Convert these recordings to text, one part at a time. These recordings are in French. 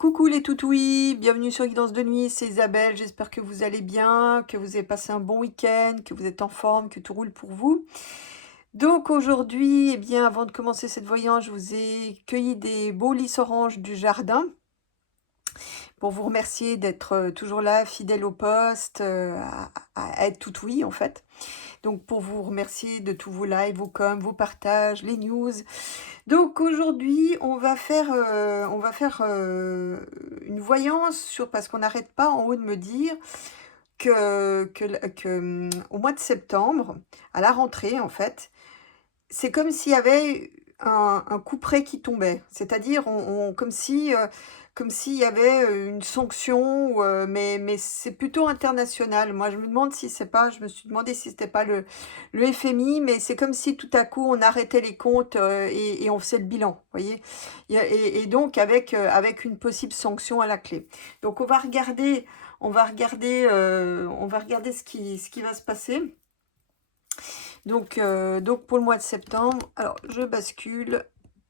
Coucou les toutouis, bienvenue sur Guidance de nuit, c'est Isabelle, j'espère que vous allez bien, que vous avez passé un bon week-end, que vous êtes en forme, que tout roule pour vous. Donc aujourd'hui, eh bien, avant de commencer cette voyance, je vous ai cueilli des beaux lys oranges du jardin pour vous remercier d'être toujours là, fidèle au poste, à être toutouis en fait. Donc pour vous remercier de tous vos lives, vos coms, vos partages, les news. Donc aujourd'hui, on va faire une voyance sur parce qu'on n'arrête pas en haut de me dire que au mois de septembre, à la rentrée en fait, c'est comme s'il y avait un couperet qui tombait. C'est-à-dire comme s'il y avait, une sanction ou, mais c'est plutôt international. Moi, je me demande si c'est pas je me suis demandé si c'était pas le FMI, mais c'est comme si tout à coup on arrêtait les comptes, et on faisait le bilan, vous voyez? Et donc avec une possible sanction à la clé. Donc on va regarder ce qui va se passer. Donc pour le mois de septembre, alors je bascule,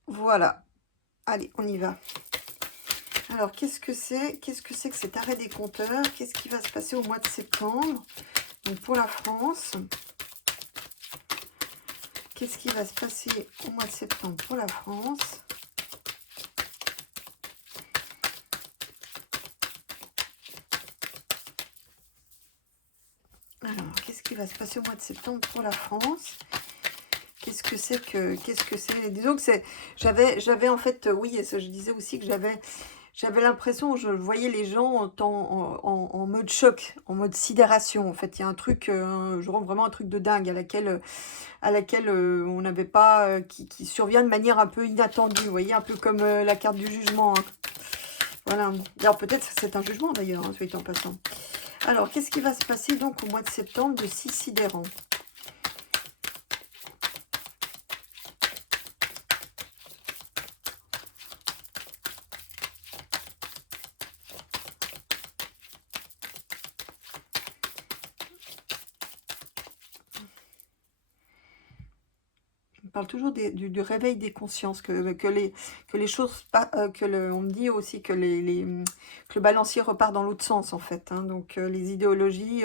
voilà, allez, on y va. Alors qu'est-ce que c'est? Qu'est-ce que c'est que cet arrêt des compteurs? Qu'est-ce qui va se passer au mois de septembre? Donc pour la France, qu'est-ce qui va se passer au mois de septembre pour la France? Alors, qu'est-ce qui va se passer au mois de septembre pour la France? Qu'est-ce que c'est? Disons que j'avais en fait, oui, et ça, je disais aussi que j'avais l'impression, je voyais les gens en mode choc, en mode sidération. En fait, il y a un truc, je rends vraiment un truc de dingue à laquelle on n'avait pas, qui survient de manière un peu inattendue. Vous voyez, un peu comme la carte du jugement, hein. Voilà. Alors peut-être que c'est un jugement d'ailleurs, hein, soit en passant. Alors, qu'est-ce qui va se passer donc au mois de septembre de si sidérant? On parle toujours du réveil des consciences, que les choses, on me dit aussi que le balancier repart dans l'autre sens en fait, hein. Donc les idéologies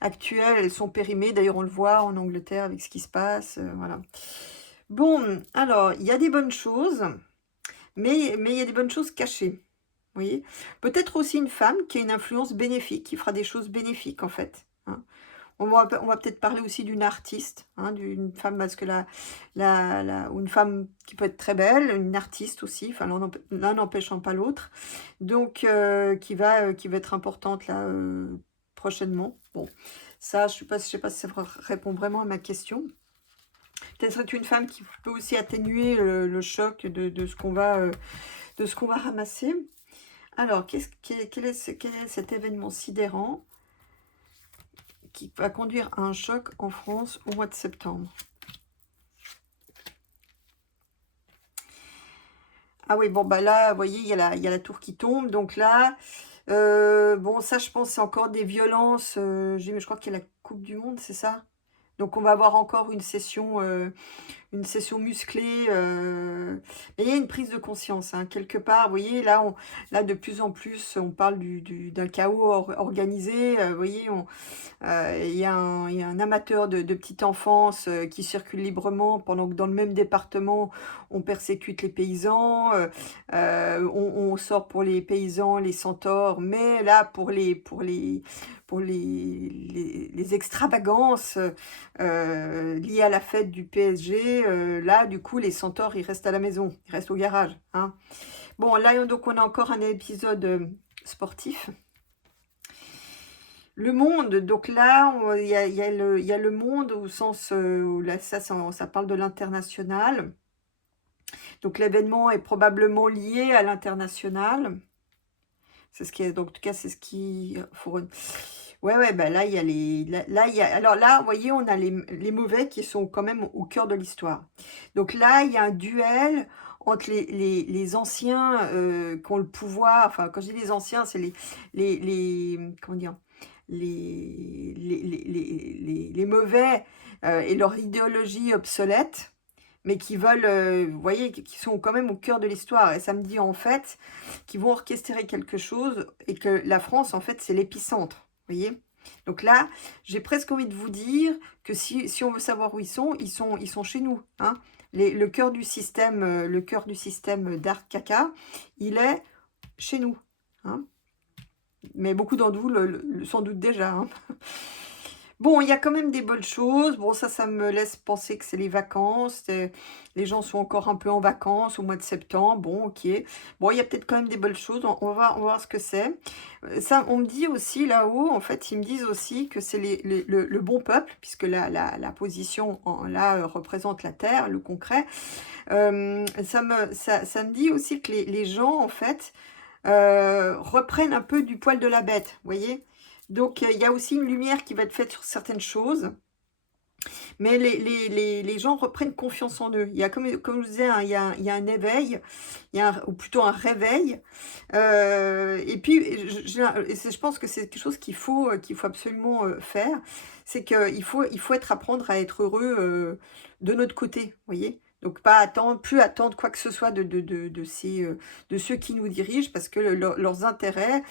actuelles, elles sont périmées. D'ailleurs, on le voit en Angleterre avec ce qui se passe, voilà. Bon, alors, il y a des bonnes choses, mais il y a des bonnes choses cachées. Vous voyez? Peut-être aussi une femme qui a une influence bénéfique, qui fera des choses bénéfiques en fait, hein. On va peut-être parler aussi d'une artiste, hein, d'une femme, parce que ou une femme qui peut être très belle, une artiste aussi, enfin l'un n'empêchant pas l'autre, donc qui va être importante là, prochainement. Bon, ça, je sais pas si ça répond vraiment à ma question. Peut-être c'est une femme qui peut aussi atténuer le choc de ce qu'on va ramasser. Alors, quel est cet événement sidérant qui va conduire à un choc en France au mois de septembre? Ah oui, bon, bah là, vous voyez, il y a la tour qui tombe. Donc là, bon, ça, je pense, c'est encore des violences. Je crois qu'il y a la Coupe du Monde, c'est ça? Donc on va avoir encore une session musclée, mais il y a une prise de conscience, hein, quelque part. Vous voyez, là, de plus en plus, on parle d'un chaos organisé. Vous voyez, il y a un amateur de petite enfance qui circule librement, pendant que dans le même département, on persécute les paysans. On sort pour les paysans, les centaures, mais là, pour les extravagances liées à la fête du PSG, là, du coup, les centaures, ils restent à la maison, ils restent au garage, hein. Bon, là, donc, on a encore un épisode sportif. Le monde, donc là, il y a le monde au sens où là, ça parle de l'international. Donc l'événement est probablement lié à l'international. C'est ce qui est, donc en tout cas, c'est ce qui faut. Ouais, ouais, bah là, il y a là, alors là, vous voyez, on a les mauvais qui sont quand même au cœur de l'histoire. Donc là, il y a un duel entre les anciens qui ont le pouvoir. Enfin, quand je dis les anciens, c'est comment dire, les mauvais et leur idéologie obsolète. mais qui veulent, vous voyez, qui sont quand même au cœur de l'histoire. Et ça me dit en fait qu'ils vont orchestrer quelque chose et que la France, en fait, c'est l'épicentre, vous voyez. Donc là, j'ai presque envie de vous dire que si on veut savoir où ils sont chez nous. Hein. Le cœur du système Dark Caca, il est chez nous. Hein. Mais beaucoup d'entre vous sans doute déjà. Hein. Bon, il y a quand même des bonnes choses. Bon, ça me laisse penser que c'est les vacances. Les gens sont encore un peu en vacances au mois de septembre. Bon, ok. Bon, il y a peut-être quand même des bonnes choses. On va voir ce que c'est. Ça, on me dit aussi là-haut, en fait, ils me disent aussi que c'est le bon peuple, puisque la position là représente la terre, le concret. Ça me dit aussi que les gens, en fait, reprennent un peu du poil de la bête, vous voyez. Donc, il y a aussi une lumière qui va être faite sur certaines choses. Mais les gens reprennent confiance en eux. Il y a, comme je disais, hein, il y a un éveil, ou plutôt un réveil. Et puis, je pense que c'est quelque chose qu'il faut absolument faire. C'est qu'il faut apprendre à être heureux de notre côté, vous voyez. Donc, plus attendre quoi que ce soit de ceux qui nous dirigent, parce que leurs intérêts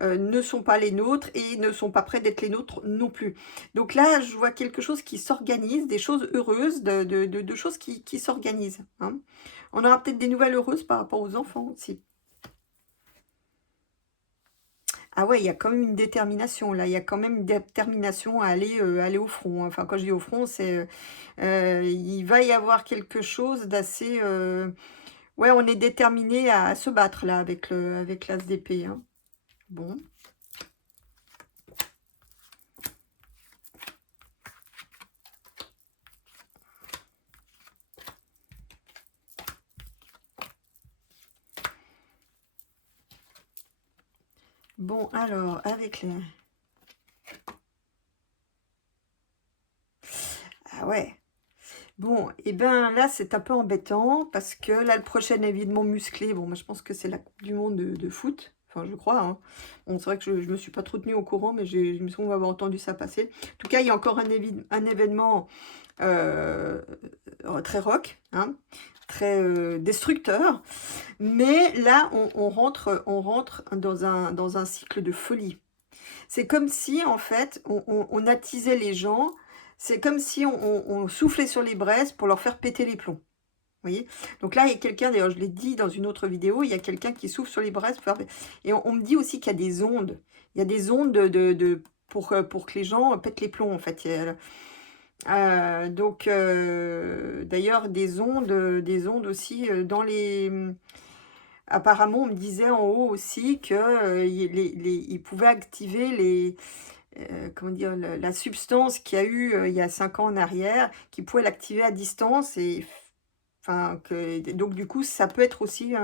ne sont pas les nôtres et ne sont pas prêts d'être les nôtres non plus. Donc là, je vois quelque chose qui s'organise, des choses heureuses, de choses qui s'organisent. Hein. On aura peut-être des nouvelles heureuses par rapport aux enfants aussi. Ah ouais, il y a quand même une détermination, là. Il y a quand même une détermination à aller au front. Hein. Enfin, quand je dis au front, c'est... il va y avoir quelque chose d'assez... Ouais, on est déterminé à se battre, là, avec l'as d'épée. Hein. Bon. Bon, alors, avec les... Ah ouais. Bon, et ben là, c'est un peu embêtant parce que là, le prochain événement musclé, bon, moi, je pense que c'est la Coupe du Monde de foot. Enfin, je crois. Hein. Bon, c'est vrai que je ne me suis pas trop tenue au courant, mais je me souviens avoir entendu ça passer. En tout cas, il y a encore un événement euh, très rock, hein, très destructeur. Mais là, on rentre dans un cycle de folie. C'est comme si, en fait, on attisait les gens. C'est comme si on soufflait sur les braises pour leur faire péter les plombs. Vous voyez. Donc là, il y a quelqu'un, d'ailleurs, je l'ai dit dans une autre vidéo, il y a quelqu'un qui souffle sur les braises. Et on me dit aussi qu'il y a des ondes. Il y a des ondes pour que les gens pètent les plombs, en fait. D'ailleurs, des ondes aussi dans les... Apparemment, on me disait en haut aussi que ils pouvaient activer comment dire, la substance qu'il y a eu il y a 5 ans en arrière, qui pouvait l'activer à distance. Et enfin, donc du coup, ça peut être aussi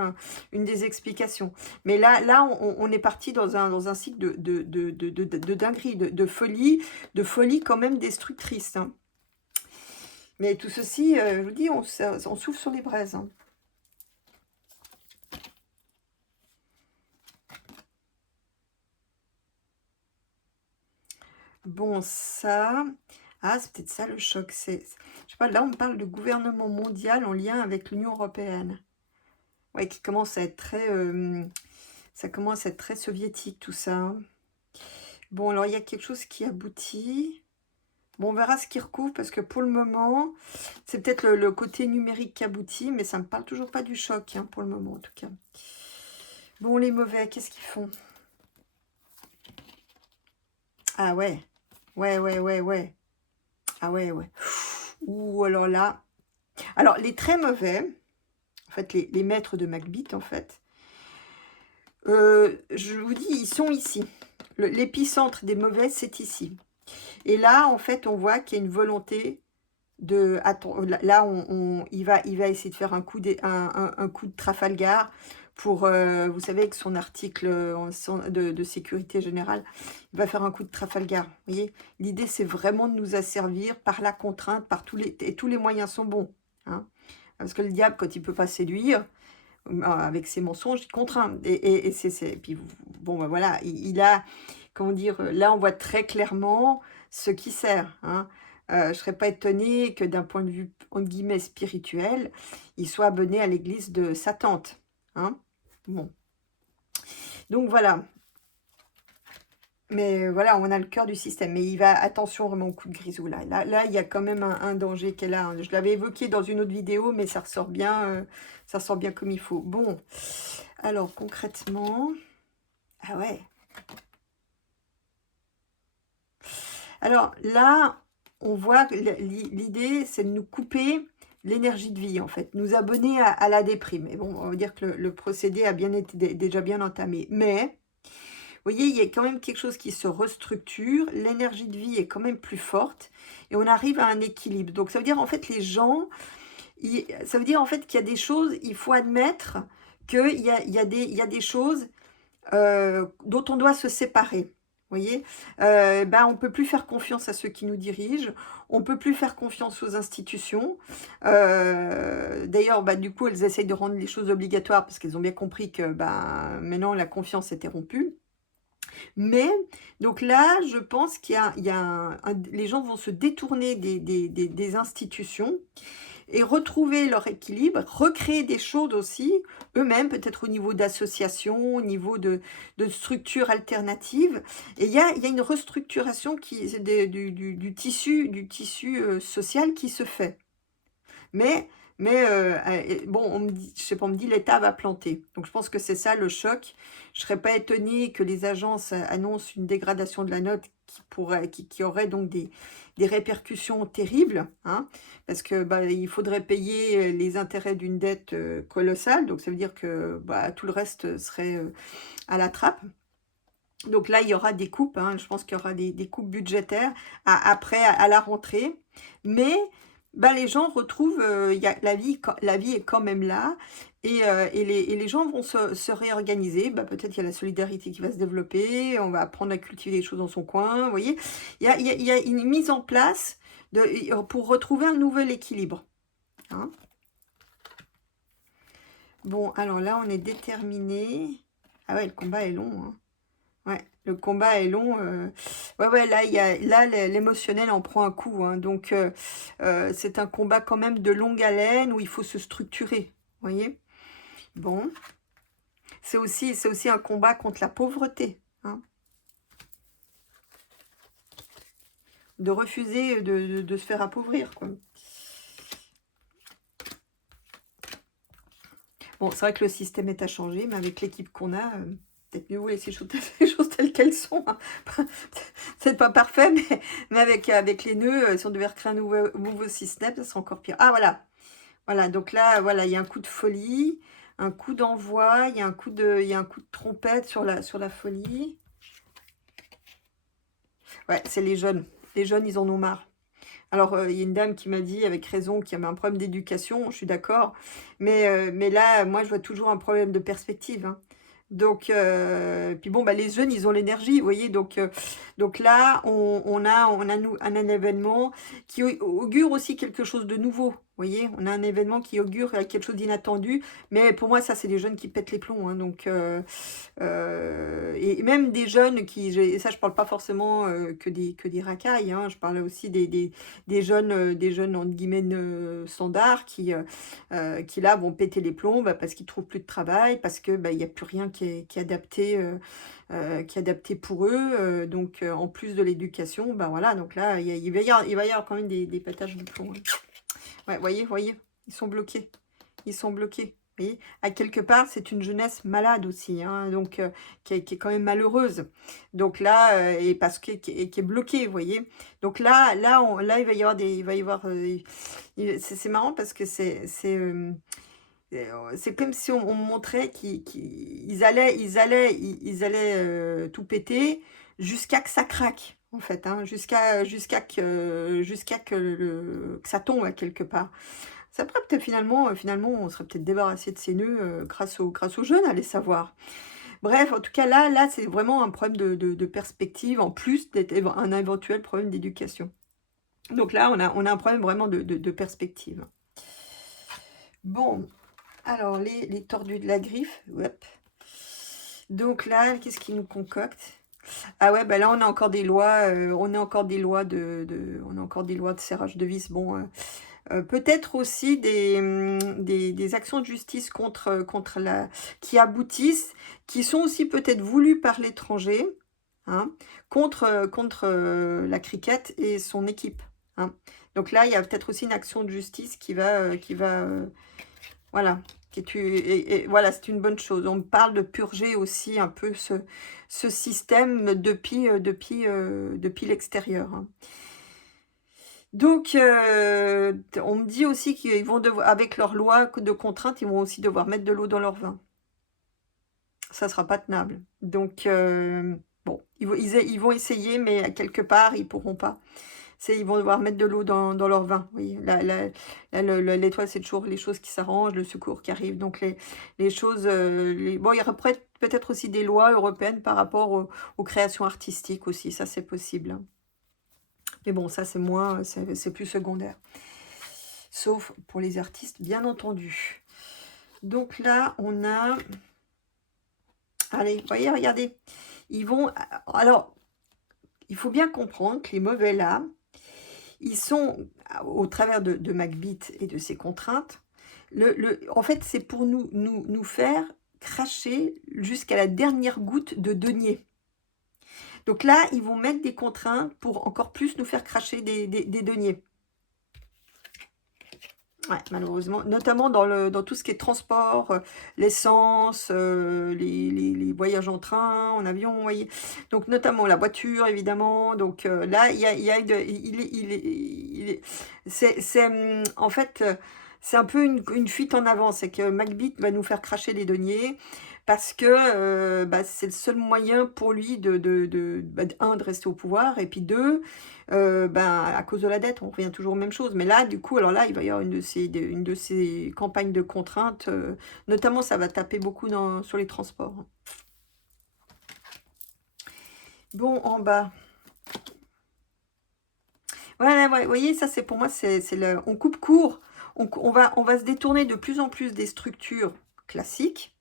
une des explications. Mais là on est parti dans un cycle de dinguerie, de folie quand même destructrice. Hein. Mais tout ceci, je vous dis, on souffle sur les braises. Hein. Bon, ça... Ah, c'est peut-être ça le choc. Je sais pas, là, on parle de gouvernement mondial en lien avec l'Union européenne. Ouais, qui commence à être très... ça commence à être très soviétique, tout ça. Hein. Bon, alors, il y a quelque chose qui aboutit. Bon, on verra ce qu'il recouvre, parce que pour le moment, c'est peut-être le côté numérique qui aboutit, mais ça ne me parle toujours pas du choc, hein, pour le moment, en tout cas. Bon, les mauvais, qu'est-ce qu'ils font? Ah ouais. Ouais, ouais, ouais, ouais. Ah ouais, ouais. Ouh, alors là... Alors, les très mauvais, en fait, les maîtres de Macbeth, en fait, je vous dis, ils sont ici. L'épicentre des mauvais, c'est ici. Et là, en fait, on voit qu'il y a une volonté de... Là, il va essayer de faire un coup de Trafalgar pour, vous savez, avec son article de sécurité générale, il va faire un coup de Trafalgar. Vous voyez, l'idée, c'est vraiment de nous asservir par la contrainte, et tous les moyens sont bons. Hein. Parce que le diable, quand il ne peut pas séduire, avec ses mensonges, il contraint. Et puis, bon, ben voilà, il a, comment dire, là, on voit très clairement ce qui sert. Hein. je ne serais pas étonnée que d'un point de vue, entre guillemets, spirituel, il soit abonné à l'église de sa tante. Hein. Bon. Donc voilà. Mais voilà, on a le cœur du système. Mais il va, attention vraiment au coup de grisou là. Là, il y a quand même un danger qui est là. Hein. Je l'avais évoqué dans une autre vidéo, mais ça ressort bien comme il faut. Bon, alors concrètement, ah ouais. Alors là, on voit que l'idée, c'est de nous couper l'énergie de vie, en fait, nous abonner à la déprime. Et bon, on va dire que le procédé a bien été déjà bien entamé. Mais, vous voyez, il y a quand même quelque chose qui se restructure, l'énergie de vie est quand même plus forte, et on arrive à un équilibre. Donc ça veut dire, en fait, les gens, ça veut dire, en fait, qu'il y a des choses, il faut admettre qu'il y a des choses dont on doit se séparer. Vous voyez, ben, on peut plus faire confiance à ceux qui nous dirigent, on peut plus faire confiance aux institutions. D'ailleurs, bah, du coup, elles essayent de rendre les choses obligatoires parce qu'elles ont bien compris que ben, maintenant la confiance était rompue. Mais, donc là, je pense qu'il y a les gens vont se détourner des institutions et retrouver leur équilibre, recréer des choses aussi, eux-mêmes, peut-être au niveau d'associations, au niveau de structures alternatives. Et il y a une restructuration du tissu social qui se fait. Mais, bon, on me dit, je sais pas, on me dit l'État va planter. Donc je pense que c'est ça le choc. Je serais pas étonnée que les agences annoncent une dégradation de la note qui aurait donc des répercussions terribles, hein, parce que bah, il faudrait payer les intérêts d'une dette colossale. Donc ça veut dire que bah, tout le reste serait à la trappe. Donc là, il y aura des coupes, hein, je pense qu'il y aura des coupes budgétaires après, à la rentrée. Mais bah, les gens retrouvent, la vie est quand même là. Et les gens vont se réorganiser. Bah, peut-être qu'il y a la solidarité qui va se développer. On va apprendre à cultiver des choses dans son coin. Vous voyez, il y a une mise en place pour retrouver un nouvel équilibre. Hein. Bon, alors là, on est déterminé. Ah ouais, le combat est long. Hein. Ouais, le combat est long. Ouais, ouais, là, l'émotionnel en prend un coup. Hein. Donc, c'est un combat quand même de longue haleine où il faut se structurer. Vous voyez? Bon. C'est aussi un combat contre la pauvreté. Hein. De refuser de se faire appauvrir, quoi. Bon, c'est vrai que le système est à changer, mais avec l'équipe qu'on a, peut-être mieux laisser les choses telles qu'elles sont. Hein. C'est pas parfait, mais avec les nœuds, si on devait recréer un nouveau système, ça serait encore pire. Ah, voilà. Voilà, donc là, voilà, il y a un coup de folie, un coup d'envoi, il y a un coup de trompette sur la folie. Ouais, c'est les jeunes. Les jeunes, ils en ont marre. Alors, il y a une dame qui m'a dit, avec raison, qu'il y avait un problème d'éducation, je suis d'accord. Mais là, moi, je vois toujours un problème de perspective. Hein. Donc, puis bon, bah, les jeunes, ils ont l'énergie, vous voyez. Donc là, un événement qui augure aussi quelque chose de nouveau. Vous voyez, on a un événement qui augure quelque chose d'inattendu. Mais pour moi, ça, c'est les jeunes qui pètent les plombs. Hein. Donc, et même des jeunes et ça, je parle pas forcément que des racailles. Hein. Je parle aussi des jeunes entre guillemets standards qui là vont péter les plombs bah, parce qu'ils trouvent plus de travail, parce que bah, il y a plus rien qui est adapté pour eux. Donc en plus de l'éducation, bah voilà, donc là il va y avoir quand même des pétages de plomb. Hein. Ouais, voyez, ils sont bloqués. Ils sont bloqués. Vous voyez, à quelque part, c'est une jeunesse malade aussi, hein, donc qui est quand même malheureuse. Donc là, et parce que qui est bloquée, vous voyez. Donc là, il va y avoir. C'est marrant parce que c'est comme si on montrait qu'ils allaient tout péter jusqu'à que ça craque. En fait, hein, jusqu'à que ça tombe à quelque part. Ça pourrait peut-être finalement, on serait peut-être débarrassé de ces nœuds grâce aux jeunes, allez savoir. Bref, en tout cas, là c'est vraiment un problème de perspective, en plus d'être un éventuel problème d'éducation. Donc là, on a un problème vraiment de perspective. Bon, alors les tordus de la griffe, hop. Donc là, qu'est-ce qu'ils nous concoctent? Ah ouais, bah là on a encore des lois, on a encore des lois on a encore des lois de serrage de vis. Bon, peut-être aussi des actions de justice contre qui aboutissent, qui sont aussi peut-être voulues par l'étranger, hein, contre la cricket et son équipe, hein. Donc là, il y a peut-être aussi une action de justice qui va, voilà, et voilà, c'est une bonne chose. On parle de purger aussi un peu ce système depuis l'extérieur, hein. Donc, on me dit aussi qu'ils vont devoir, avec leur loi de contrainte, ils vont aussi devoir mettre de l'eau dans leur vin. Ça sera pas tenable. Donc, bon, ils vont essayer, mais quelque part, ils pourront pas. Ils vont devoir mettre de l'eau dans leur vin. Oui, l'étoile, c'est toujours les choses qui s'arrangent, le secours qui arrive. Donc, les choses... bon, il y aura peut-être aussi des lois européennes par rapport aux créations artistiques aussi. Ça, c'est possible, hein. Mais bon, ça, c'est moins... C'est plus secondaire. Sauf pour les artistes, bien entendu. Donc là, on a... Allez, voyez, regardez. Ils vont... Alors, il faut bien comprendre que les mauvais là, ils sont, au travers de Macbeth et de ses contraintes, en fait, c'est pour nous faire cracher jusqu'à la dernière goutte de denier. Donc là, ils vont mettre des contraintes pour encore plus nous faire cracher des deniers. Ouais, malheureusement, notamment dans tout ce qui est transport, l'essence, les voyages en train, en avion, vous voyez. Donc notamment la voiture, évidemment. Donc là, en fait, c'est un peu une fuite en avant. C'est que Macbeth va nous faire cracher les deniers parce que bah, c'est le seul moyen pour lui un, de rester au pouvoir, et puis deux, ben, à cause de la dette, on revient toujours aux mêmes choses. Mais là, du coup, alors là, il va y avoir une de ces campagnes de contraintes. Notamment, ça va taper beaucoup sur les transports. Bon, en bas. Ouais, ouais, vous voyez, ça, c'est pour moi, on coupe court. On va se détourner de plus en plus des structures classiques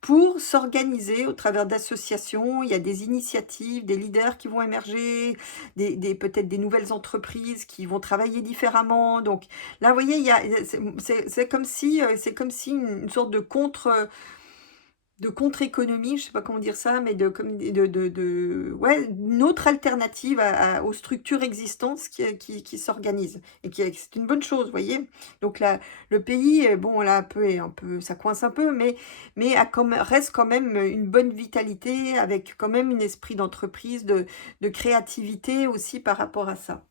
pour s'organiser au travers d'associations. Il y a des initiatives, des leaders qui vont émerger, peut-être des nouvelles entreprises qui vont travailler différemment. Donc là, vous voyez, c'est comme si une sorte de contre-économie, je sais pas comment dire ça, mais ouais, une autre alternative aux structures existantes qui s'organisent. Et c'est une bonne chose, vous voyez. Donc là, le pays, bon, là, un peu, ça coince un peu, mais reste quand même une bonne vitalité, avec quand même un esprit d'entreprise, de créativité aussi par rapport à ça.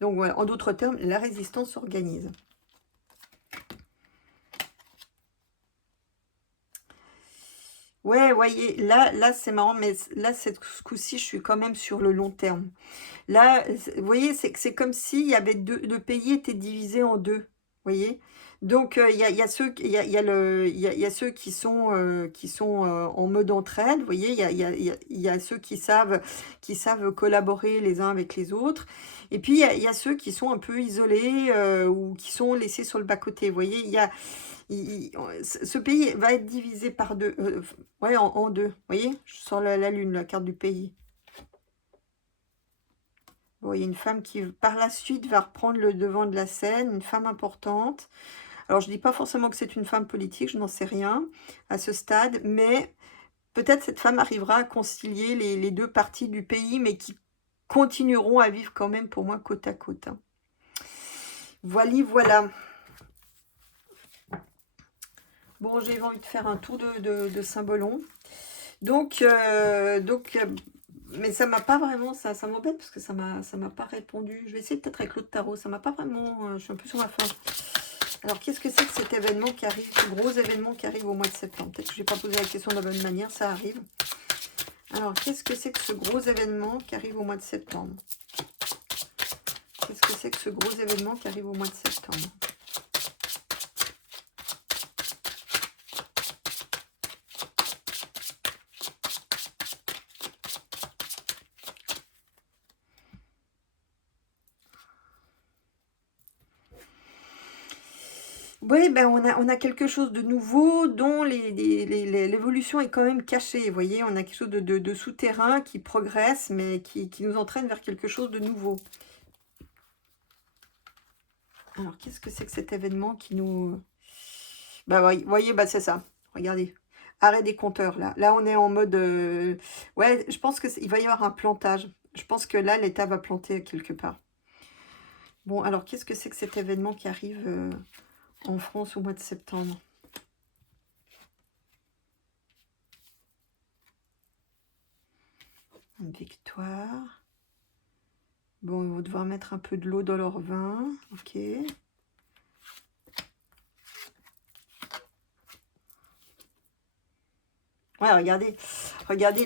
Donc voilà, en d'autres termes, la résistance s'organise. Ouais, voyez, là c'est marrant, mais là, ce coup-ci, je suis quand même sur le long terme. Là, vous voyez, c'est comme s'il y avait le pays était divisé en deux, vous voyez. Donc, il y a ceux, il y a ceux qui sont en mode entraide, vous voyez. Il y a ceux qui savent collaborer les uns avec les autres. Et puis, il y a ceux qui sont un peu isolés, ou qui sont laissés sur le bas-côté, vous voyez. Ce pays va être divisé par deux, ouais, en deux, vous voyez. Je sors la lune, la carte du pays. Bon, il y a une femme qui, par la suite, va reprendre le devant de la scène, une femme importante. Alors, je ne dis pas forcément que c'est une femme politique, je n'en sais rien à ce stade, mais peut-être cette femme arrivera à concilier les deux parties du pays, mais qui continueront à vivre quand même, pour moi, côte à côte, hein. Voilà. Bon, j'ai envie de faire un tour de Saint-Bolon. Donc, mais ça m'a pas vraiment, ça m'embête parce que ça m'a pas répondu. Je vais essayer peut-être avec l'autre tarot. Ça m'a pas vraiment, je suis un peu sur ma fin. Alors, qu'est-ce que c'est que cet événement qui arrive, ce gros événement qui arrive au mois de septembre? Peut-être que je n'ai pas posé la question de la bonne manière, ça arrive. Alors, qu'est-ce que c'est que ce gros événement qui arrive au mois de septembre? Qu'est-ce que c'est que ce gros événement qui arrive au mois de septembre? Oui, ben on a quelque chose de nouveau dont l'évolution est quand même cachée. Vous voyez, on a quelque chose de souterrain qui progresse, mais qui nous entraîne vers quelque chose de nouveau. Alors, qu'est-ce que c'est que cet événement qui nous... Bah, vous voyez, bah, c'est ça. Regardez. Arrêt des compteurs, là. Là, on est en mode... Ouais, je pense qu'il va y avoir un plantage. Je pense que là, l'État va planter quelque part. Bon, alors, qu'est-ce que c'est que cet événement qui arrive en France au mois de septembre? Une victoire. Bon, ils vont devoir mettre un peu de l'eau dans leur vin. Ok. Ouais, regardez,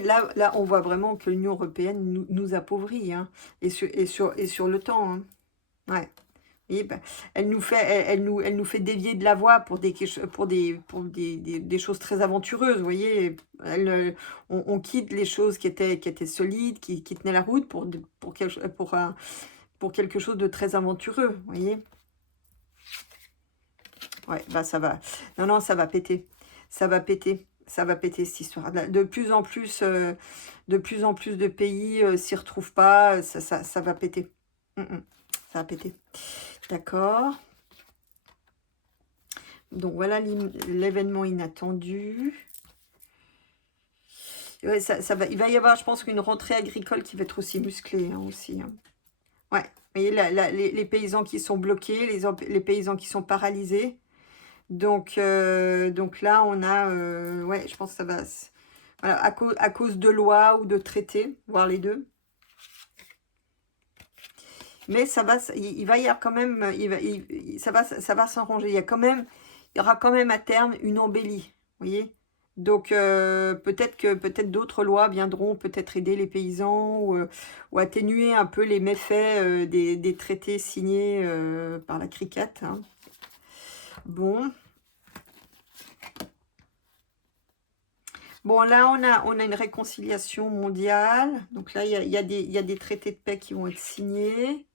là, on voit vraiment que l'Union européenne nous appauvrit, hein, et sur le temps, hein. Ouais. Et ben, elle nous fait dévier de la voie pour des choses très aventureuses, vous voyez. On quitte les choses qui étaient solides, qui tenaient la route pour quelque chose de très aventureux, vous voyez. Ouais, bah ça va. Non, non, ça va péter. Ça va péter. Ça va péter cette histoire. De plus en plus de pays s'y retrouvent pas. Ça va péter. Ça va péter. D'accord. Donc voilà l'événement inattendu. Ouais, ça va, il va y avoir, je pense, une rentrée agricole qui va être aussi musclée, hein, aussi, hein. Ouais. Vous voyez, les paysans qui sont bloqués, les paysans qui sont paralysés. Donc là, on a... ouais, je pense que ça va... Voilà, à cause de lois ou de traités, voire les deux. Mais il va y avoir quand même... ça va s'arranger. Il y aura quand même à terme une embellie. Vous voyez? Donc peut-être d'autres lois viendront peut-être aider les paysans ou atténuer un peu les méfaits des traités signés par la CRICAT, hein. Bon. Bon, là, on a une réconciliation mondiale. Donc là, il y a des traités de paix qui vont être signés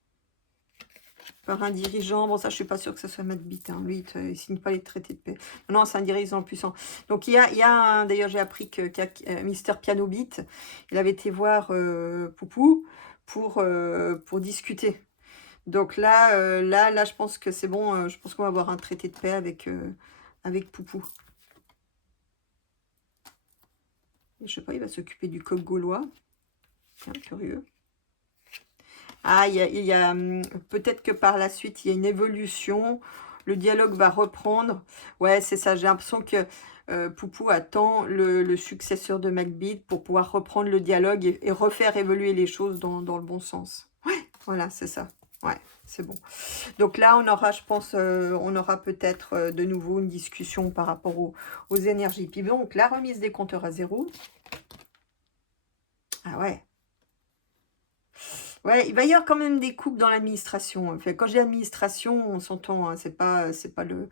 par un dirigeant. Bon, ça, je suis pas sûre que ce soit Matt Bitt, hein. Lui, il ne signe pas les traités de paix. Non, c'est un dirigeant puissant. Donc, d'ailleurs, j'ai appris que Mister Piano Beat, il avait été voir Poupou pour discuter. Donc là, je pense que c'est bon. Je pense qu'on va avoir un traité de paix avec Poupou. Je sais pas, il va s'occuper du coq gaulois. Tiens, curieux. Ah, peut-être que par la suite, il y a une évolution. Le dialogue va reprendre. Ouais, c'est ça. J'ai l'impression que Poupou attend le successeur de Macbeth pour pouvoir reprendre le dialogue et refaire évoluer les choses dans le bon sens. Ouais, voilà, c'est ça. Ouais, c'est bon. Donc là, on aura, je pense, on aura peut-être de nouveau une discussion par rapport aux énergies. Puis donc, la remise des compteurs à zéro. Ah ouais. Ouais, il va y avoir quand même des coupes dans l'administration. Enfin, quand j'ai administration, on s'entend, hein, c'est pas le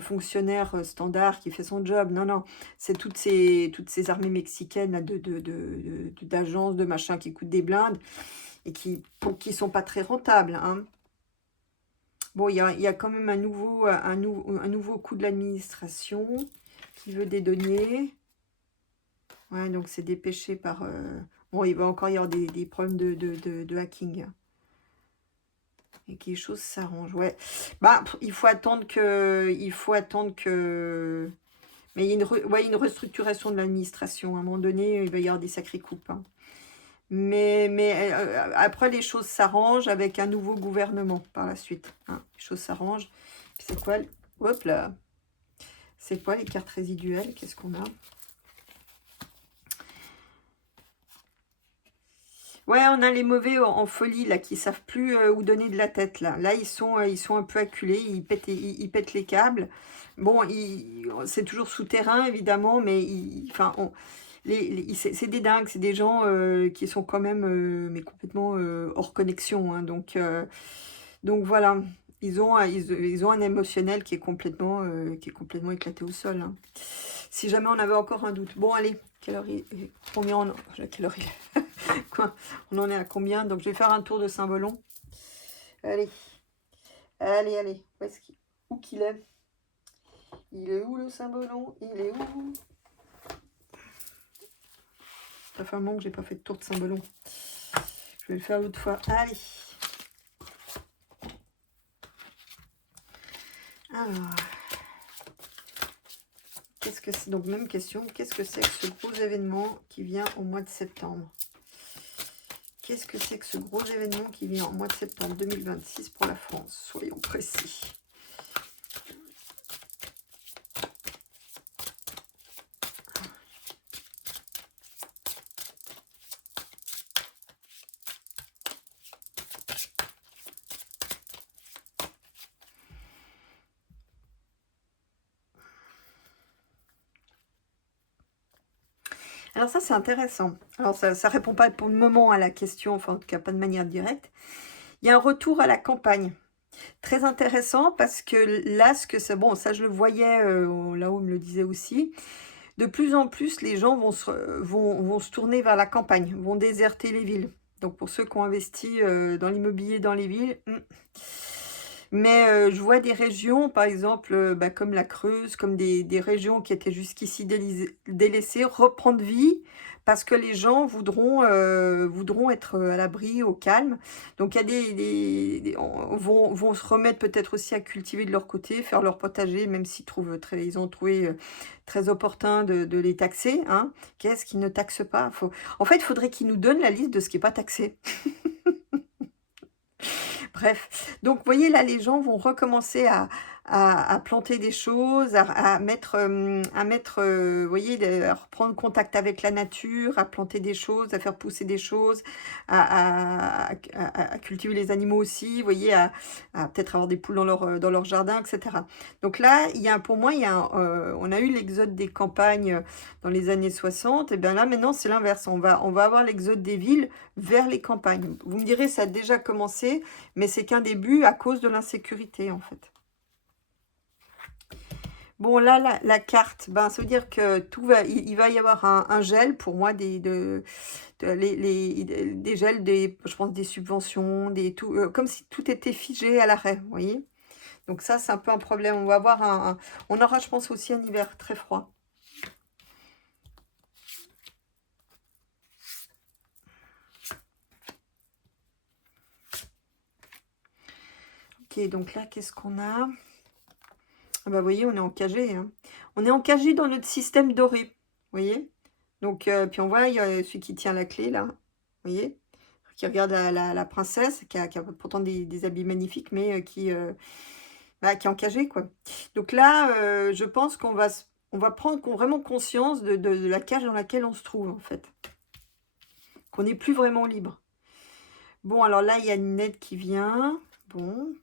fonctionnaire standard qui fait son job. Non, non, c'est toutes ces armées mexicaines là, d'agences, de machins qui coûtent des blindes et qui sont pas très rentables, hein. Bon, il y a quand même un nouveau coup de l'administration qui veut des deniers. Ouais, donc c'est dépêché par... Bon, il va encore y avoir des problèmes de hacking. Et que les choses s'arrangent. Ouais. Bah, il faut attendre que... Mais il y a une restructuration de l'administration. À un moment donné, il va y avoir des sacrées coupes, hein. Mais après, les choses s'arrangent avec un nouveau gouvernement par la suite, hein. Les choses s'arrangent. C'est quoi? Hop là. C'est quoi les cartes résiduelles? Qu'est-ce qu'on a? Ouais, on a les mauvais en folie, là, qui savent plus où donner de la tête, là. Là, ils sont un peu acculés, ils pètent les câbles. Bon, c'est toujours souterrain, évidemment, mais enfin, c'est des dingues, c'est des gens qui sont quand même mais complètement hors connexion, hein. Donc voilà, ils ont un émotionnel qui est complètement éclaté au sol, hein. Si jamais on avait encore un doute. Bon, allez, quelle heure combien on... Quelle heure il est? Quoi? On en est à combien? Donc, je vais faire un tour de Saint-Volon. Allez, allez. Où qu'il est? Il est où le Saint-Belon? Il est où? Ça fait un moment que j'ai pas fait de tour de Saint-Belon. Je vais le faire l'autre fois. Allez. Alors. Qu'est-ce que c'est? Donc, même question. Qu'est-ce que c'est que ce gros événement qui vient au mois de septembre? Qu'est-ce que c'est que ce gros événement qui vient au mois de septembre 2026 pour la France? Soyons précis. Alors ça, c'est intéressant. Alors ça ne répond pas pour le moment à la question, enfin en tout cas pas de manière directe. Il y a un retour à la campagne. Très intéressant parce que là, ce que c'est, bon, ça je le voyais, là où on me le disait aussi, de plus en plus les gens vont se tourner vers la campagne, vont déserter les villes. Donc pour ceux qui ont investi dans l'immobilier dans les villes, mais je vois des régions, par exemple, bah, comme la Creuse, comme des régions qui étaient jusqu'ici délaissées, reprendre vie parce que les gens voudront être à l'abri, au calme. Donc il y a vont se remettre peut-être aussi à cultiver de leur côté, faire leur potager, même ils ont trouvé très opportun de les taxer. Hein. Qu'est-ce qu'ils ne taxent pas? En fait, il faudrait qu'ils nous donnent la liste de ce qui n'est pas taxé. Bref, donc vous voyez là, les gens vont recommencer à planter des choses, à mettre, vous voyez, à reprendre contact avec la nature, à planter des choses, à faire pousser des choses, à cultiver les animaux aussi, vous voyez, à peut-être avoir des poules dans leur jardin, etc. Donc là, pour moi, on a eu l'exode des campagnes dans les années 60, et bien là, maintenant, c'est l'inverse. On va avoir l'exode des villes vers les campagnes. Vous me direz, ça a déjà commencé, mais c'est qu'un début à cause de l'insécurité, en fait. Bon, là, la carte, ben, ça veut dire que il va y avoir un gel, pour moi, des gels, je pense, des subventions, comme si tout était figé à l'arrêt, vous voyez. Donc ça, c'est un peu un problème. On va avoir on aura, je pense, aussi un hiver très froid. Ok, donc là, qu'est-ce qu'on a? Ah bah, vous voyez, on est en KG. Hein. On est en KG dans notre système doré. Vous voyez? Donc, puis on voit, il y a celui qui tient la clé, là. Vous voyez? Qui regarde la princesse, qui a pourtant des habits magnifiques, mais qui est en KG, quoi. Donc là, je pense on va prendre vraiment conscience de la cage dans laquelle on se trouve, en fait. Qu'on n'est plus vraiment libre. Bon, alors là, il y a une aide qui vient. Bon.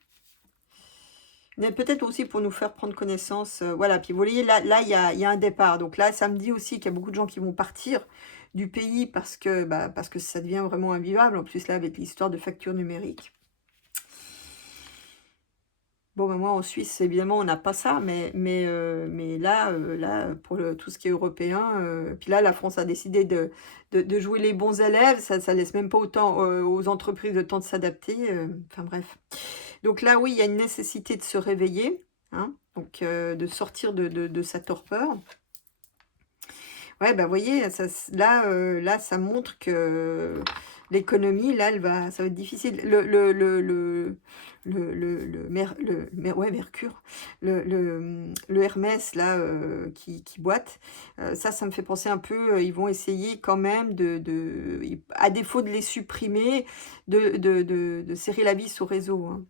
Mais peut-être aussi pour nous faire prendre connaissance. Voilà, puis vous voyez, là il y a un départ. Donc là, ça me dit aussi qu'il y a beaucoup de gens qui vont partir du pays parce que ça devient vraiment invivable. En plus, là, avec l'histoire de facture numérique. Bon, ben moi, en Suisse, évidemment, on n'a pas ça. Mais là, pour tout ce qui est européen, puis là, la France a décidé de jouer les bons élèves. Ça laisse même pas autant aux entreprises le temps de s'adapter. Enfin, bref. Donc là, oui, il y a une nécessité de se réveiller, hein, donc de sortir de sa torpeur. Ouais, bah, vous voyez, là, ça montre que l'économie, là, ça va être difficile. Ouais, Mercure, le Hermès, là, qui boite, ça me fait penser un peu, ils vont essayer quand même à défaut de les supprimer, de serrer la vis au réseau, hein.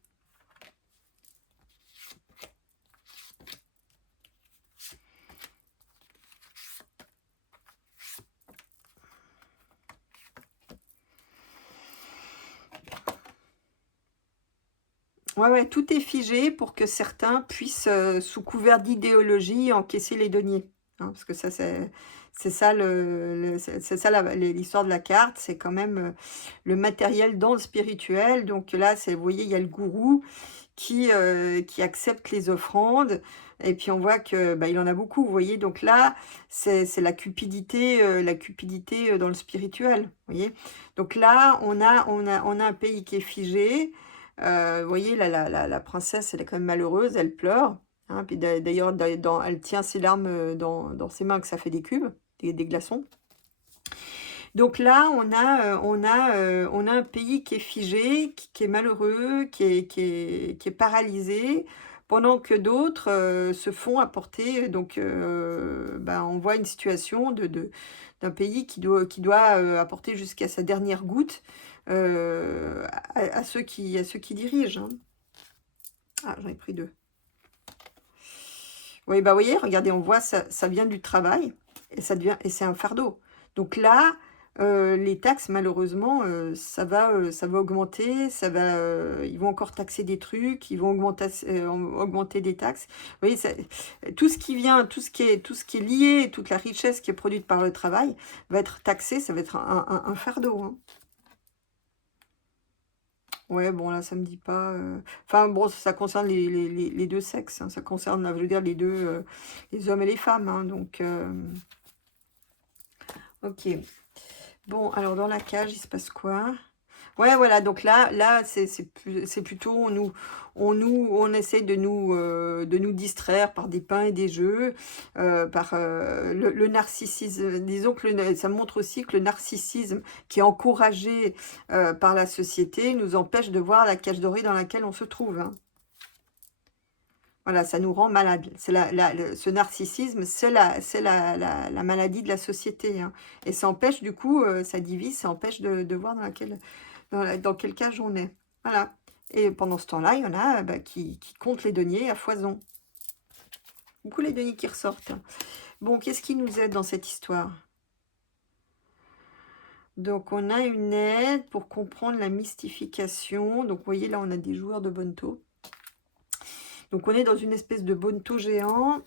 Ouais, tout est figé pour que certains puissent, sous couvert d'idéologie, encaisser les deniers. Hein, parce que ça, c'est ça c'est ça l'histoire de la carte, c'est quand même le matériel dans le spirituel. Donc là, vous voyez, il y a le gourou qui accepte les offrandes. Et puis on voit que il en a beaucoup, vous voyez. Donc là, c'est la cupidité dans le spirituel, vous voyez. Donc là, on a un pays qui est figé. Vous voyez, là, la princesse, elle est quand même malheureuse, elle pleure. Hein. Puis d'ailleurs, elle tient ses larmes dans ses mains, que ça fait des cubes, des glaçons. Donc là, on a un pays qui est figé, qui est malheureux, qui est paralysé, pendant que d'autres, se font apporter, donc bah, on voit une situation d'un pays qui doit, apporter jusqu'à sa dernière goutte, à ceux qui dirigent, hein. Ah, j'en ai pris 2. Oui, bah, vous voyez, regardez, on voit ça vient du travail et c'est un fardeau. Donc là, les taxes malheureusement, ça va augmenter, ils vont encore taxer des trucs, ils vont augmenter des taxes. Vous voyez, tout ce qui vient, tout ce qui est lié, toute la richesse qui est produite par le travail va être taxé, ça va être un fardeau, hein. Ouais, bon là, ça me dit pas, enfin bon, ça concerne les 2 sexes, hein. Ça concerne, je veux dire les hommes et les femmes, hein, donc OK. Bon, alors dans la cage, il se passe quoi? Ouais, voilà, donc là, c'est plutôt on essaie de nous distraire par des pains et des jeux, par, le narcissisme. Disons que ça montre aussi que le narcissisme qui est encouragé, par la société nous empêche de voir la cage dorée dans laquelle on se trouve, hein. Voilà, ça nous rend malade. C'est ce narcissisme, c'est la maladie de la société, hein, et ça empêche du coup, ça divise, ça empêche de voir dans quelle cage on est. Voilà, et pendant ce temps-là, il y en a, bah, qui comptent les deniers à foison. Beaucoup les deniers qui ressortent. Bon, qu'est-ce qui nous aide dans cette histoire? Donc on a une aide pour comprendre la mystification. Donc vous voyez, là, on a des joueurs de bonneteau. Donc on est dans une espèce de bonneteau géant,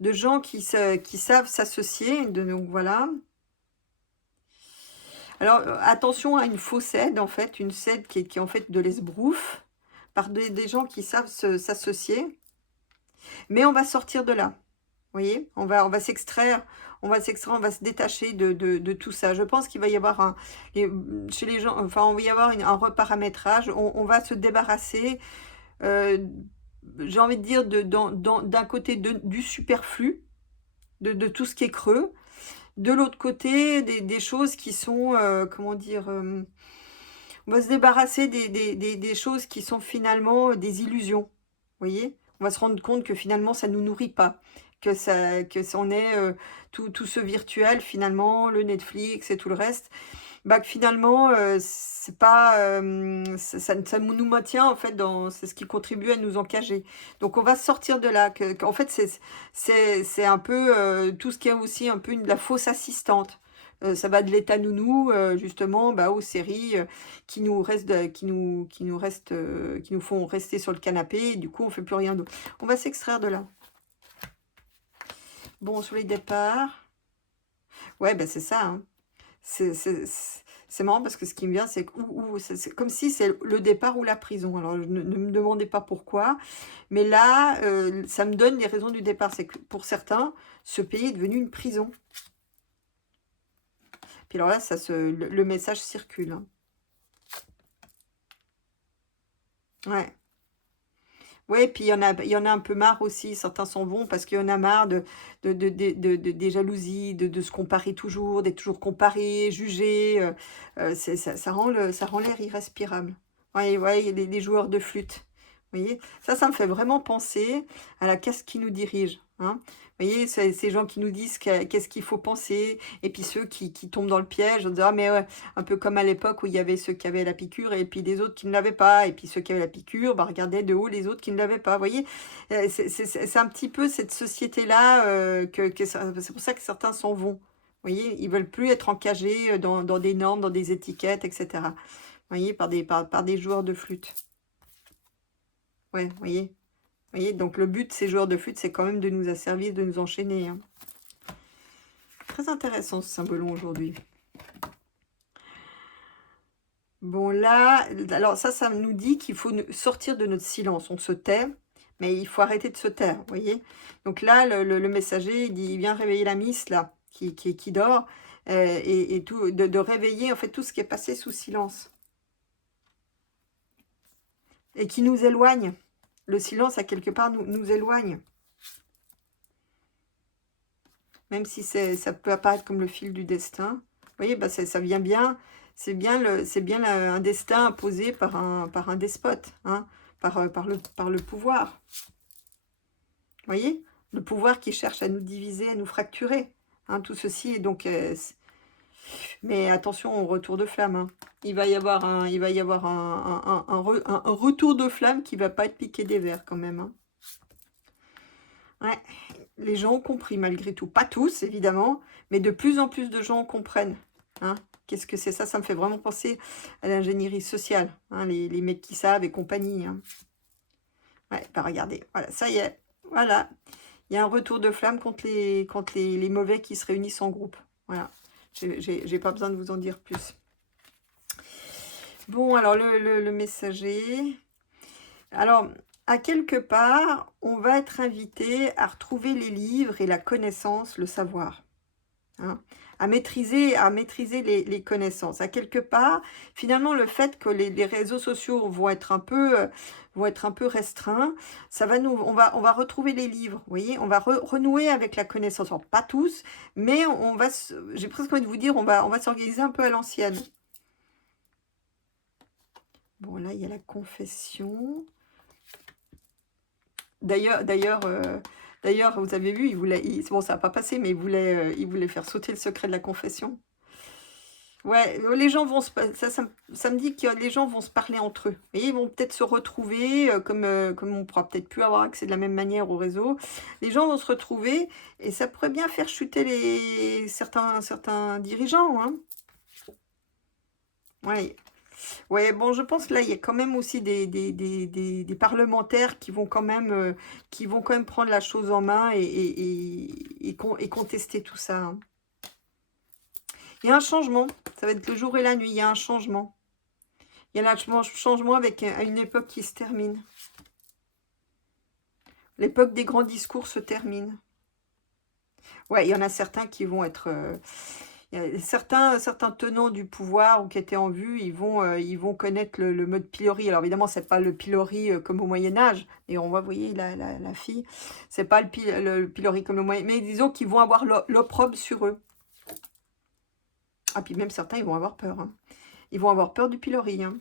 de gens qui savent s'associer, donc voilà. Alors attention à une fausse aide, en fait, une aide qui est en fait de l'esbrouf, par des gens qui savent s'associer, mais on va sortir de là. Vous voyez, on va s'extraire, on va se détacher de tout ça. Je pense qu'il va y avoir chez les gens, enfin, on va y avoir un reparamétrage, on va se débarrasser, euh, j'ai envie de dire, d'un côté du superflu, de tout ce qui est creux, de l'autre côté des choses qui sont, comment dire, on va se débarrasser des choses qui sont finalement des illusions. Vous voyez, on va se rendre compte que finalement ça ne nous nourrit pas, on est, tout ce virtuel finalement, le Netflix et tout le reste, bah, que finalement, c'est pas, ça nous maintient en fait c'est ce qui contribue à nous encager. Donc on va sortir de là, qu'en fait c'est un peu, tout ce qui est aussi un peu la fausse assistante. Ça va de l'état nounou, justement, bah, aux séries, qui nous font rester sur le canapé, et du coup on fait plus rien d'autre. On va s'extraire de là. Bon, sur les départs, ouais, bah, c'est ça, hein. C'est marrant parce que ce qui me vient, c'est c'est comme si c'est le départ ou la prison. Alors, ne me demandez pas pourquoi, mais là, ça me donne les raisons du départ. C'est que pour certains, ce pays est devenu une prison. Puis alors là, le message circule, hein. Ouais. Ouais, puis il y en a un peu marre aussi, certains s'en vont parce qu'il y en a marre des jalousies, de se comparer toujours, d'être toujours comparé, jugé, ça rend l'air irrespirable. Ouais, ouais, il y a des joueurs de flûte. Vous voyez? Ça me fait vraiment penser à la caste qui nous dirige, hein. Vous voyez, ces gens qui nous disent qu'est-ce qu'il faut penser, et puis ceux qui tombent dans le piège en disant: «Ah mais ouais», un peu comme à l'époque où il y avait ceux qui avaient la piqûre et puis des autres qui ne l'avaient pas, et puis ceux qui avaient la piqûre, bah, regardaient de haut les autres qui ne l'avaient pas. Vous voyez? C'est un petit peu cette société-là, c'est pour ça que certains s'en vont. Vous voyez? Ils veulent plus être encagés, dans des normes, dans des étiquettes, et cetera. Vous voyez? Par des joueurs de flûte. Ouais, vous voyez? Vous voyez? Donc le but de ces joueurs de flûte, c'est quand même de nous asservir, de nous enchaîner, hein. Très intéressant ce symbolon aujourd'hui. Bon là, alors ça nous dit qu'il faut sortir de notre silence. On se tait, mais il faut arrêter de se taire, vous voyez? Donc là, le messager, il dit: «Viens réveiller la miss là, qui dort», et tout, de réveiller en fait tout ce qui est passé sous silence et qui nous éloigne. Le silence, à quelque part, nous éloigne. Même si ça peut apparaître comme le fil du destin. Vous voyez, bah, ça vient bien. C'est bien, un destin imposé par un despote, hein, par le pouvoir. Vous voyez, le pouvoir qui cherche à nous diviser, à nous fracturer. Hein, tout ceci est donc... mais attention au retour de flamme. Hein. Il va y avoir un retour de flamme qui va pas être piqué des vers quand même. Hein. Ouais, les gens ont compris malgré tout. Pas tous, évidemment, mais de plus en plus de gens comprennent. Hein. Qu'est-ce que c'est ça? Ça me fait vraiment penser à l'ingénierie sociale. Hein, les mecs qui savent et compagnie. Hein. Ouais, bah regardez, voilà, ça y est. Voilà, il y a un retour de flamme contre les mauvais qui se réunissent en groupe. Voilà, j'ai pas besoin de vous en dire plus. Bon, alors le messager. Alors, à quelque part, on va être invité à retrouver les livres et la connaissance, le savoir. Hein, à maîtriser les connaissances. À quelque part, finalement, le fait que les réseaux sociaux vont être un peu restreints, ça va on va retrouver les livres, vous voyez, on va renouer avec la connaissance. Alors, pas tous, mais j'ai presque envie de vous dire, on va s'organiser un peu à l'ancienne. Bon, là, il y a la confession. D'ailleurs, vous avez vu, bon, ça n'a pas passé, mais il voulait faire sauter le secret de la confession. Ouais, les gens vont ça me dit que les gens vont se parler entre eux. Et ils vont peut-être se retrouver, comme on pourra peut-être plus avoir accès de la même manière au réseau. Les gens vont se retrouver et ça pourrait bien faire chuter certains dirigeants. Hein. Ouais. Ouais, bon, je pense que là, il y a quand même aussi des parlementaires qui vont quand même prendre la chose en main et contester tout ça. Hein. Il y a un changement. Ça va être le jour et la nuit. Il y a un changement. Il y a un changement avec une époque qui se termine. L'époque des grands discours se termine. Ouais, il y en a certains qui vont être... certains tenants du pouvoir ou qui étaient en vue, ils vont connaître le mode pilori. Alors évidemment, c'est pas le pilori comme au Moyen-Âge. Et on voit, vous voyez, la fille, c'est pas le pilori comme au Moyen-Âge. Mais disons qu'ils vont avoir l'opprobre sur eux. Ah, puis même certains, ils vont avoir peur. Hein. Ils vont avoir peur du pilori. Hein.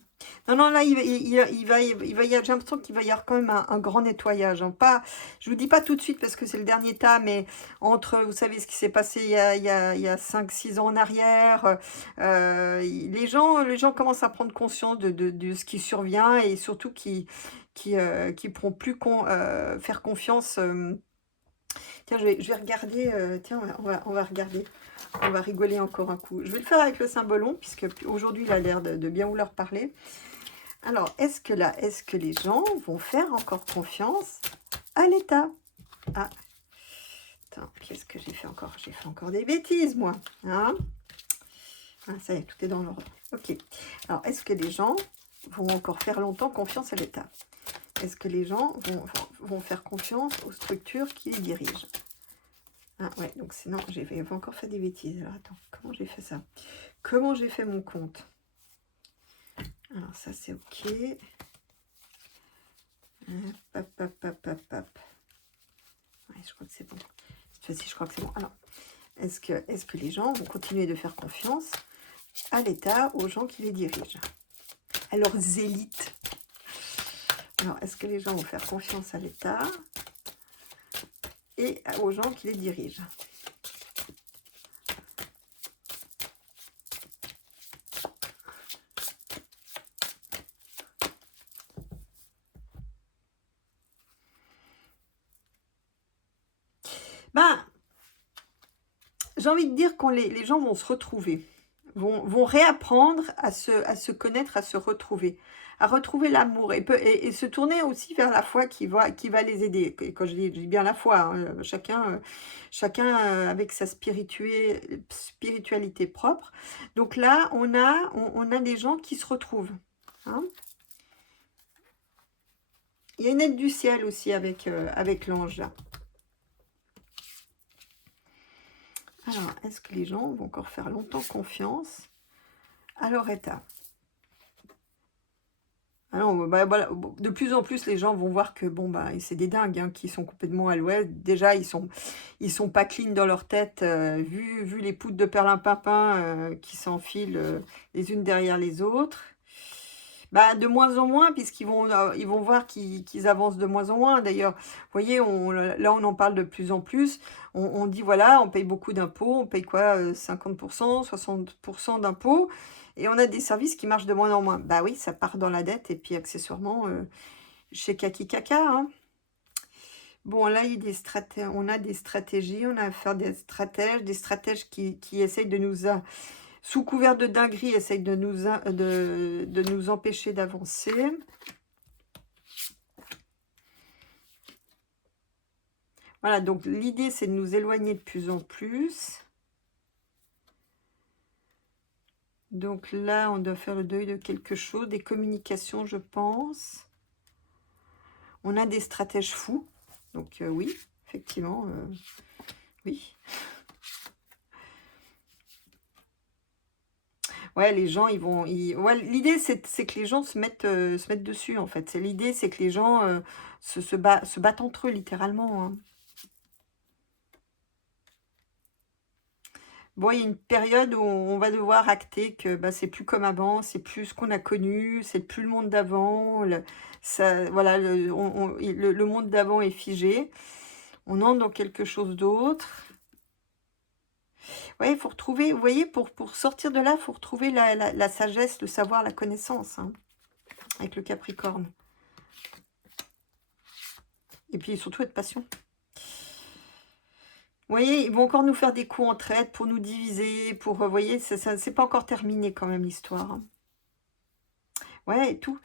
Non, là, j'ai l'impression qu'il va y avoir quand même un grand nettoyage. Hein. Pas, je vous dis pas tout de suite parce que c'est le dernier état, mais vous savez ce qui s'est passé il y a 5-6 ans en arrière. Les gens commencent à prendre conscience de ce qui survient et surtout qui pourront plus faire confiance. Tiens, je vais regarder. Tiens, on va regarder. On va rigoler encore un coup. Je vais le faire avec le symbolon, puisque aujourd'hui, il a l'air de bien vouloir parler. Alors, est-ce que les gens vont faire encore confiance à l'État? Ah, attends, qu'est-ce que j'ai fait encore? J'ai fait encore des bêtises, moi. Hein? Ah, ça y est, tout est dans l'ordre. Ok. Alors, est-ce que les gens vont encore faire longtemps confiance à l'État? Est-ce que les gens vont faire confiance aux structures qui les dirigent? Ah ouais, donc sinon, j'ai encore fait des bêtises. Alors attends, comment j'ai fait ça? Comment j'ai fait mon compte? Alors ça, c'est OK. Hop, hop, hop, hop, hop. Ouais, je crois que c'est bon. Cette fois-ci, je crois que c'est bon. Alors, est-ce que les gens vont continuer de faire confiance à l'État, aux gens qui les dirigent? À leurs élites? Alors, est-ce que les gens vont faire confiance à l'État et aux gens qui les dirigent? Ben, j'ai envie de dire que les gens vont se retrouver, vont réapprendre à se connaître, à se retrouver, à retrouver l'amour et se tourner aussi vers la foi qui va les aider. Et quand je dis bien la foi, hein, chacun avec sa spiritualité propre. Donc là, on a des gens qui se retrouvent. Hein. Il y a une aide du ciel aussi avec l'ange là. Alors, est-ce que les gens vont encore faire longtemps confiance à leur état? Ah non, bah, voilà, de plus en plus, les gens vont voir que bon, bah, c'est des dingues, hein, qui sont complètement à l'ouest. Déjà, ils sont pas clean dans leur tête, vu les poudres de perlimpinpin, qui s'enfilent, les unes derrière les autres. Bah, de moins en moins, puisqu'ils vont voir qu'ils avancent de moins en moins. D'ailleurs, vous voyez, là, on en parle de plus en plus. On dit, voilà, on paye beaucoup d'impôts. On paye quoi, 50%, 60% d'impôts. Et on a des services qui marchent de moins en moins. Bah oui, ça part dans la dette. Et puis, accessoirement, chez Kaki Kaka, hein. Bon, là, on a des stratégies. On a affaire des stratèges qui essayent de sous couvert de dinguerie, essayent de nous empêcher d'avancer. Voilà, donc l'idée, c'est de nous éloigner de plus en plus. Donc là, on doit faire le deuil de quelque chose, des communications, je pense. On a des stratèges fous. Donc oui, effectivement, oui. Ouais, les gens, ouais, l'idée, c'est que les gens se mettent dessus, en fait. L'idée, c'est que les gens se battent entre eux, littéralement, hein. Bon, il y a une période où on va devoir acter que bah, c'est plus comme avant, c'est plus ce qu'on a connu, c'est plus le monde d'avant. Voilà, le monde d'avant est figé. On entre dans quelque chose d'autre. Ouais, il faut retrouver, vous voyez, pour sortir de là, il faut retrouver la sagesse, le savoir, la connaissance, hein, avec le Capricorne. Et puis surtout être patient. Vous voyez, ils vont encore nous faire des coups en traite pour nous diviser, vous voyez, c'est pas encore terminé quand même l'histoire, hein. Ouais, et tout,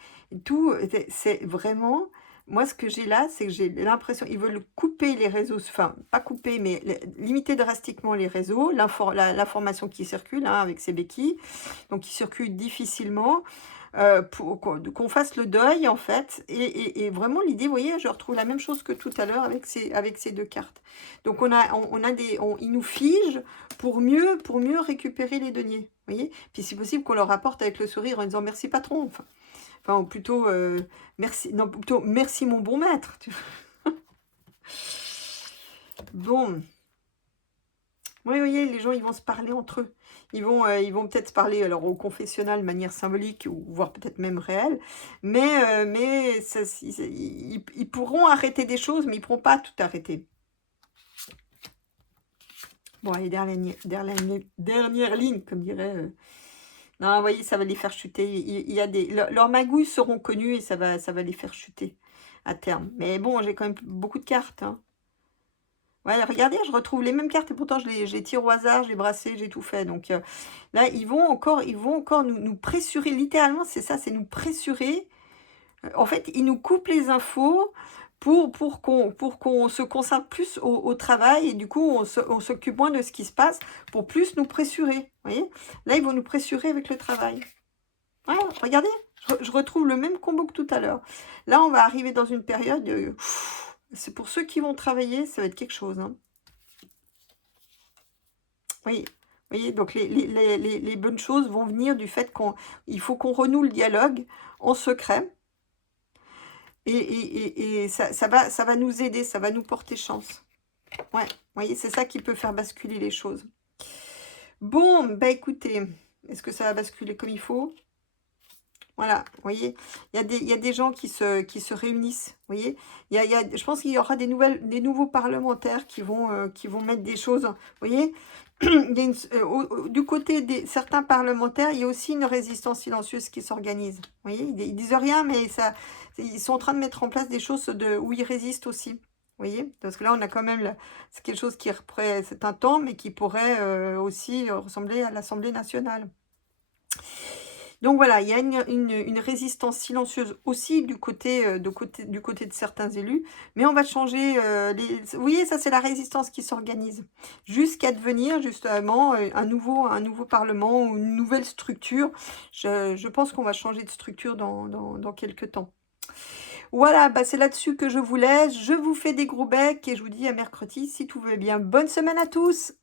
c'est vraiment, moi ce que j'ai là, c'est que j'ai l'impression, ils veulent couper les réseaux, enfin, pas couper, mais limiter drastiquement les réseaux, l'information qui circule, hein, avec ces béquilles, donc qui circule difficilement, pour qu'on fasse le deuil, en fait, et vraiment l'idée, vous voyez, je retrouve la même chose que tout à l'heure avec ces deux cartes. Donc ils nous figent pour mieux récupérer les deniers, vous voyez, puis c'est possible qu'on leur rapporte avec le sourire en disant merci patron, enfin ou plutôt merci, non, plutôt merci mon bon maître. Bon, oui, vous voyez, les gens, ils vont se parler entre eux. Ils vont peut-être se parler alors au confessionnal de manière symbolique, ou voire peut-être même réelle, mais ils pourront arrêter des choses, mais ils ne pourront pas tout arrêter. Bon, allez, dernière ligne, comme dirait... Non, vous voyez, ça va les faire chuter. Il y a leurs magouilles seront connues et ça va les faire chuter à terme. Mais bon, j'ai quand même beaucoup de cartes, hein. Ouais, regardez, je retrouve les mêmes cartes et pourtant je les tire au hasard, j'ai brassé, j'ai tout fait. Donc là, ils vont encore nous pressurer, littéralement, c'est ça, c'est nous pressurer. En fait, ils nous coupent les infos pour qu'on se concentre plus au travail, et du coup, on s'occupe moins de ce qui se passe pour plus nous pressurer. Vous voyez? Là, ils vont nous pressurer avec le travail. Ouais, regardez, je retrouve le même combo que tout à l'heure. Là, on va arriver dans une période... c'est pour ceux qui vont travailler, ça va être quelque chose, hein. Oui, vous voyez, donc les bonnes choses vont venir du fait qu'il faut qu'on renoue le dialogue en secret. Et ça va nous aider, ça va nous porter chance. Ouais, vous voyez, c'est ça qui peut faire basculer les choses. Bon, bah écoutez, est-ce que ça va basculer comme il faut? Voilà, vous voyez, il y a des gens qui se réunissent, vous voyez. Je pense qu'il y aura des nouveaux parlementaires qui vont mettre des choses, vous voyez. Il y a du côté de certains parlementaires, il y a aussi une résistance silencieuse qui s'organise. Vous voyez, ils disent rien, mais ils sont en train de mettre en place des choses où ils résistent aussi. Vous voyez, parce que là, on a quand même, c'est quelque chose c'est un temps, mais qui pourrait aussi ressembler à l'Assemblée nationale. Donc voilà, il y a une résistance silencieuse aussi du côté de certains élus, mais on va changer, vous voyez, ça c'est la résistance qui s'organise, jusqu'à devenir justement un nouveau parlement, ou une nouvelle structure. Je pense qu'on va changer de structure dans quelques temps. Voilà, bah c'est là-dessus que je vous laisse, je vous fais des gros becs, et je vous dis à mercredi si tout va bien. Bonne semaine à tous!